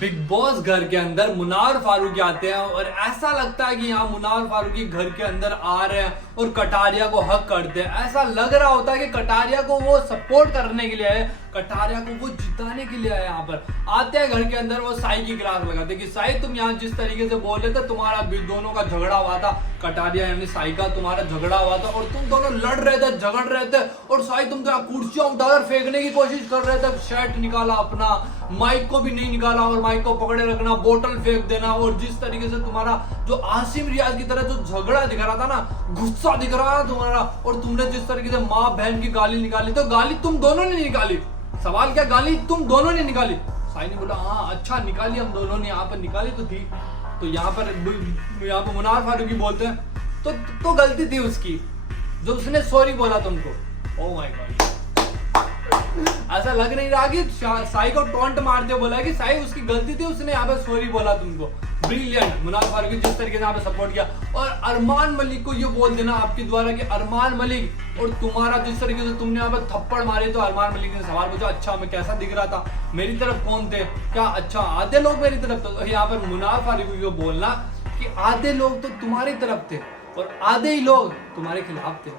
Big boss घर के अंदर मुनार फारूकी आते हैं और ऐसा लगता है कि यहाँ मुनार फारूकी घर के अंदर आ रहे हैं और कटारिया को हक करते हैं। ऐसा लग रहा होता है कि कटारिया को वो सपोर्ट करने के लिए आए, कटारिया को वो जिताने के लिए आए। यहाँ पर आते हैं घर के अंदर, वो साई की क्लास लगाते कि साई तुम यहाँ जिस तरीके से बोल रहे थे, तुम्हारा दोनों का झगड़ा हुआ था, कटारिया यानी साई का तुम्हारा झगड़ा हुआ था और तुम दोनों लड़ रहे थे, झगड़ रहे थे और साई तुम तो कुर्सियां उठाकर फेंकने की कोशिश कर रहे थे। शर्ट निकाला अपना, माइक को भी नहीं निकाला और माइक को पकड़े रखना, बोतल फेंक देना। और जिस तरीके से तुम्हारा जो आसिम रियाज की तरह जो झगड़ा दिख रहा था ना, गुस्सा दिख रहा था तुम्हारा, और तुमने जिस तरीके से माँ बहन की गाली निकाली, तो गाली तुम दोनों ने निकाली। सवाल क्या, गाली तुम दोनों ने निकाली? साई ने बोला हाँ अच्छा निकाली, हम दोनों ने यहाँ पर निकाली तो थी। तो यहाँ पर मुनार फारूकी बोलते हैं तो गलती थी उसकी जो उसने सॉरी बोला तुमको। ओह माय गॉड, ऐसा लग नहीं रहा कि साई को टॉन्ट मारते बोला कि साई उसकी गलती थी, उसने यहाँ पे सॉरी बोला तुमको। ब्रिलियंट मुनार फारूकी जिस तरीके से यहाँ पे सपोर्ट किया। और अरमान मलिक को ये बोल देना आपके द्वारा कि अरमान मलिक और तुम्हारा जिस तरीके से तुमने यहाँ पे थप्पड़ मारे, तो अरमान मलिक ने सवाल पूछा अच्छा मैं कैसा दिख रहा था, मेरी तरफ कौन थे, क्या अच्छा आधे लोग मेरी तरफ थे? तो यहाँ पर मुनार फारूकी को बोलना कि आधे लोग तो तुम्हारी तरफ थे और आधे ही लोग तुम्हारे खिलाफ थे।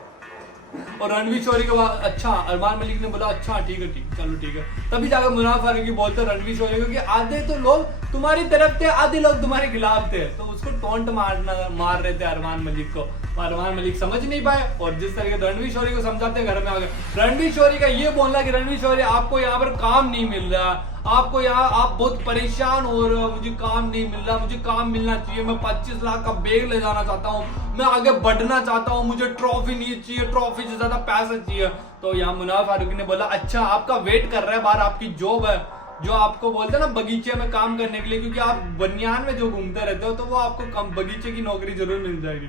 और रणवीर शोरी के बाद अच्छा अरमान मलिक ने बोला अच्छा ठीक है चलो ठीक है, तभी जाकर मुनार फारूकी बोलते रणवीर शोरी को कि आधे तो लोग तुम्हारी तरफ थे, आधे लोग तुम्हारे खिलाफ थे। तो उसको टॉन्ट मार रहे थे अरमान मलिक को, अरमान मलिक समझ नहीं पाए और जिस तरीके रणवीर शोरी को समझाते घर में आ गए। रणवीर शोरी का ये बोलना कि रणवीर शोरी आपको यहाँ पर काम नहीं मिल रहा, आपको यहाँ आप बहुत परेशान हो रहे हो, मुझे काम नहीं मिल रहा, मुझे काम मिलना चाहिए, मैं 25 लाख का बैग ले जाना चाहता हूँ, मैं आगे बढ़ना चाहता हूँ, मुझे ट्रॉफी नहीं चाहिए, ट्रॉफी से ज्यादा पैसा चाहिए। तो यहाँ मुनार फारूकी ने बोला अच्छा आपका वेट कर रहा है बाहर, आपकी जॉब है जो आपको बोलते हैं ना बगीचे में काम करने के लिए, क्योंकि आप बनियान में जो घूमते रहते हो तो वो आपको बगीचे की नौकरी जरूर मिल जाएगी।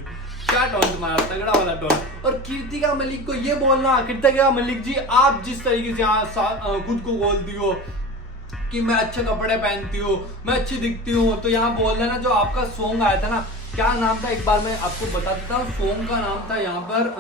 क्या टॉन्ट मारा, तगड़ा वाला टॉन्ट। और कृतिका मलिक को ये बोलना, कृतिका मलिक जी आप जिस तरीके से यहाँ खुद को बोलती हो कि मैं अच्छे कपड़े पहनती हूँ, मैं अच्छी दिखती हूँ, तो यहाँ बोल देना जो आपका सॉन्ग आया था ना, क्या नाम था एक बार मैं आपको बता देता हूँ, सॉन्ग का नाम था यहाँ पर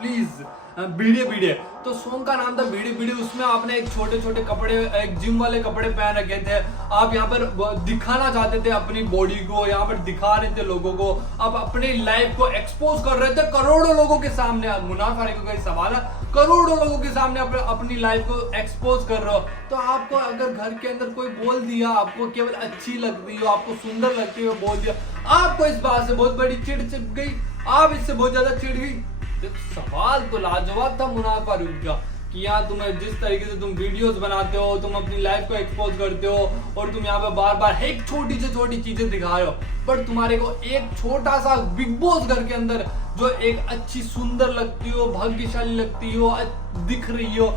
प्लीज बीड़े बीड़े। तो सॉन्ग का नाम था बीड़े बीड़े, उसमें आपने एक छोटे छोटे कपड़े, एक जिम वाले कपड़े पहन रखे थे, आप यहाँ पर दिखाना चाहते थे अपनी बॉडी को, यहाँ पर दिखा रहे थे लोगों को, आप अपनी लाइफ को एक्सपोज कर रहे थे करोड़ों लोगों के सामने। मुनार फारूकी का सवाल है, करोड़ों लोगों के सामने अपनी लाइफ को एक्सपोज कर रहे हो, तो आपको अगर घर के अंदर कोई बोल दिया, आपको केवल अच्छी लगती हो, आपको सुंदर लगती हो, बोल दिया, आपको इस बात से बहुत बड़ी चिढ़ चिप गई, आप इससे बहुत ज्यादा चिढ़ गई। सवाल तो लाजवाब था मुनार फारूकी का कि यहाँ तुम्हें जिस तरीके से तुम वीडियोस बनाते हो, तुम अपनी लाइफ को एक्सपोज करते हो और तुम यहाँ पे बार बार एक छोटी से छोटी चीजें दिखा रहे हो, बट तुम्हारे को एक छोटा सा बिग बॉस घर के अंदर जो एक अच्छी सुंदर लगती हो, भाग्यशाली लगती हो, दिख रही हो,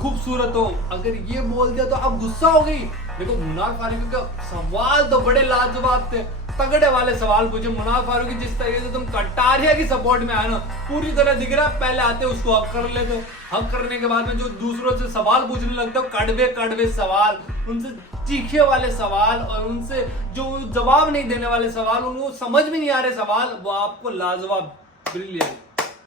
खूबसूरत हो, अगर ये बोल दिया तो आप गुस्सा हो गई। देखो मुनार फारूकी का सवाल तो बड़े लाजवाब थे, तगड़े वाले सवाल पूछे। मुनार फारूकी जिस तरीके से तुम कटारिया की सपोर्ट में आए ना, पूरी तरह दिख रहा है, पहले आते उसको हक कर लेते हो, हक करने के बाद में जो दूसरों से सवाल पूछने लगते हो, कड़वे कड़वे सवाल, उनसे तीखे वाले सवाल और उनसे जो जवाब नहीं देने वाले सवाल, उनको समझ में नहीं आ रहे सवाल, वो आपको लाजवाब ब्रिलियंट